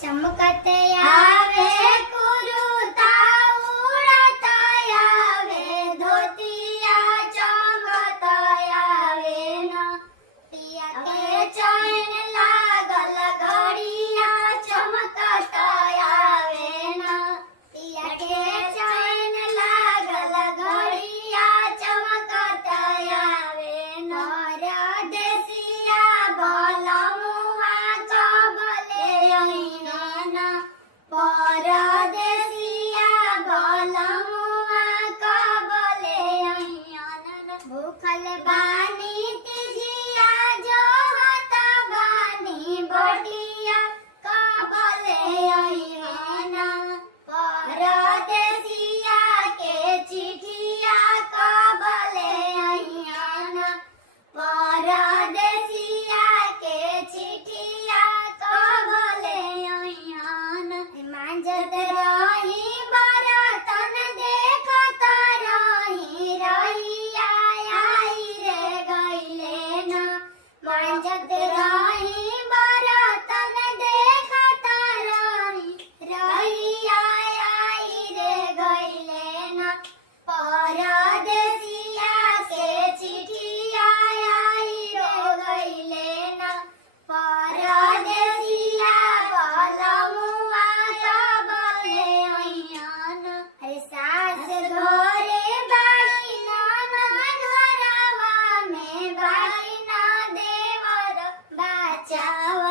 चमकत आवे कुरुता उड़त आवे धोतिया चमकत आवे न पिया के चैन लागल घड़िया चमकत आवे न पिया के चैन लागल घड़िया चमकत आवे न देसिया बलमुआ कबले अइना परदेसिया बलमुआ कबले अइना भूखल बानी तिजिया जोहत बानी बटिया कबले अइना परदेसिया के चिठिया कबले अइना परदेसिया के चिठिया कबले अइना मांजत रही बरतन देखत रही रहिया आई रे गइले न मांजत रही बरतन देखत रही रहिया आई रे गइले न परदेसिया के चिठिया आई रे गइले न परदेसिया बलमुआ कबले अइना सास घरे बाड़ी ननद घरवा में बाड़ी न देवर बचाव